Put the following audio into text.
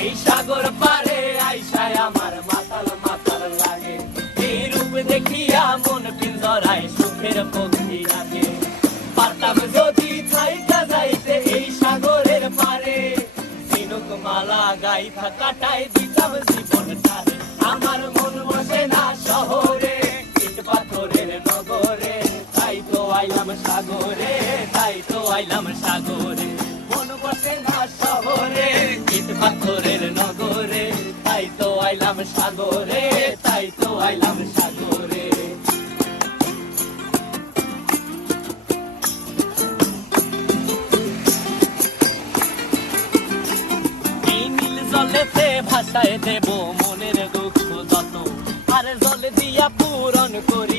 এই সাগর পারে আইসায় আমার মাতাল মাতাল লাগে, এই রূপ দেখিয়া মন পিঞ্জরায় সুখের পক্ষী রাখে। পারতাম যদি থাইকা যাইতে এই সাগরের পারে, ঝিনুক মালা গাইথা কাটাই দিতাম জীবনটারে। আমার মন বসে না শহরে, ইট পাথরের নগরে, তাই তো আইলাম সাগরে, তাই তো আইলাম সাগরে। মন বসে না শহরে, ইট পাথরের নগরে, তাই তো আইলাম সাগরে, তাই তো আইলাম সাগরে। এই নীল জলেতে ভাসায় দেব মনের দুঃখ যত, আর জল দিয়া পূরণ করি